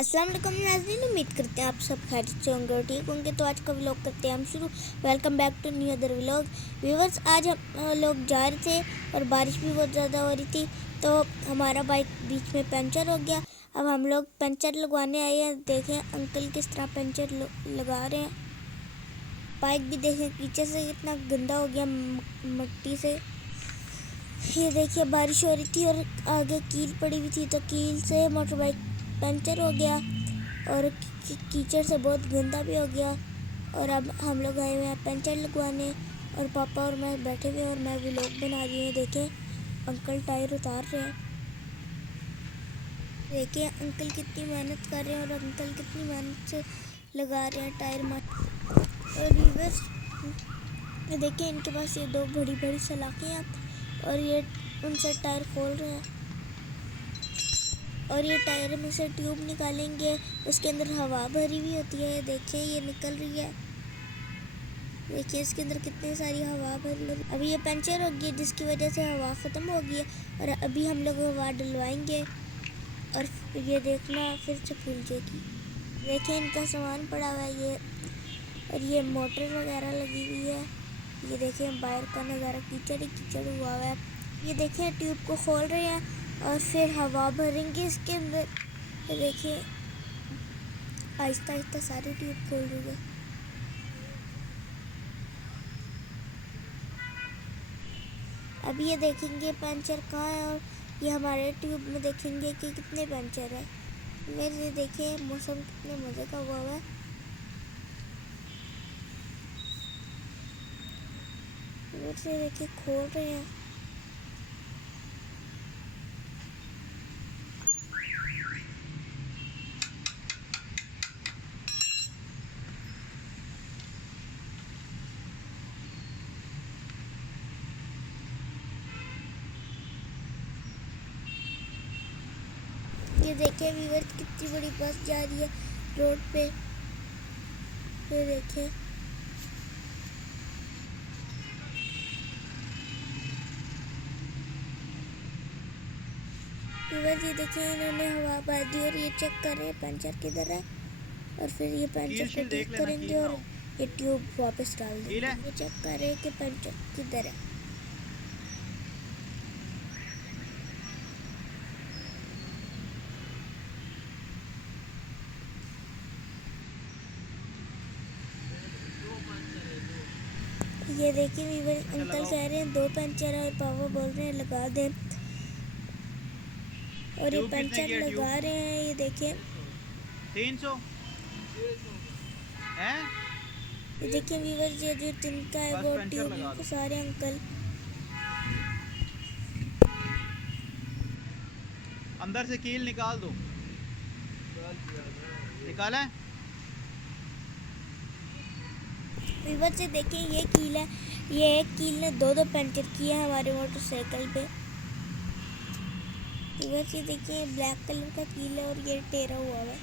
अस्सलाम वालेकुम नाज़रीन, उम्मीद करते हैं आप सब खैरियत से होंगे और ठीक होंगे। तो आज का व्लॉग करते हैं हम शुरू। Welcome back to new other vlog. Viewers, आज हम लोग जा रहे थे और बारिश भी बहुत ज़्यादा हो रही थी, तो हमारा बाइक बीच में पंचर हो गया। अब हम लोग पंचर लगवाने आए हैं। देखें अंकल किस तरह पंचर लगा रहे हैं। बाइक भी देखें कीचड़ से कितना गंदा हो गया, मिट्टी से। ये देखिए बारिश हो रही थी और आगे कील पड़ी हुई थी, तो कील से मोटर बाइक पंचर हो गया और कीचड़ से बहुत गंदा भी हो गया। और अब हम लोग आए हुए हैं पंचर लगवाने और पापा और मैं बैठे हुए और मैं व्लॉग बना रही हूँ। देखें अंकल टायर उतार रहे हैं। देखिए अंकल कितनी मेहनत कर रहे हैं और अंकल कितनी मेहनत से लगा रहे हैं टायर में। और व्यूअर्स देखिए इनके पास ये दो बड़ी बड़ी सलाखें हैं और ये उनसे टायर खोल रहे हैं और ये टायर में से ट्यूब निकालेंगे। उसके अंदर हवा भरी हुई होती है। देखिए ये निकल रही है। देखिए इसके अंदर कितनी सारी हवा भरी हुई। अभी ये पंचर हो गई जिसकी वजह से हवा ख़त्म हो गई है और अभी हम लोग हवा डलवाएंगे और ये देखना फिर से खुल जाएगी। देखिए इनका सामान पड़ा हुआ है ये, और ये मोटर वगैरह लगी हुई है। ये देखें बाहर का नज़ारा कीचड़ ही कीचड़ हुआ है। ये देखें ट्यूब को खोल रहे हैं और फिर हवा भरेंगे इसके अंदर। ये देखिए आहिस्ता आहिस्ता सारी ट्यूब खोल रही है। अब ये देखेंगे पंचर कहाँ है और ये हमारे ट्यूब में देखेंगे कि कितने पंचर है। ये देखें मौसम कितने मज़े का हुआ है। से देखिए खोल रहे हैं। ये देखिए व्यूअर्स कितनी बड़ी बस जा रही है रोड पे। ये देखिए व्यूअर्स, ये देखिए इन्होंने हवा भर दी और ये चेक कर रहे हैं पंचर किधर है और फिर ये पंचर को ठीक करेंगे और ये ट्यूब वापस डाल देंगे। ये चेक कर रहे हैं कि पंचर किधर है। ये देखिए व्यूअर्स, अंकल कह रहे हैं दो पंचर है और पापा बोल रहे हैं लगा दें और ये पंचर लगा रहे हैं। ये देखिए 300 है। ये देखिए व्यूअर्स, ये जो तिनका है वो ट्यूब को सारे अंकल अंदर से कील निकाल दो। निकाला है व्यूअर्स। ये देखिए ये कील है, ये एक कील ने दो पंचर किए हैं हमारे मोटरसाइकिल पे। व्यूअर्स ये देखिए ब्लैक कलर का कील है और ये टेढ़ा हुआ है।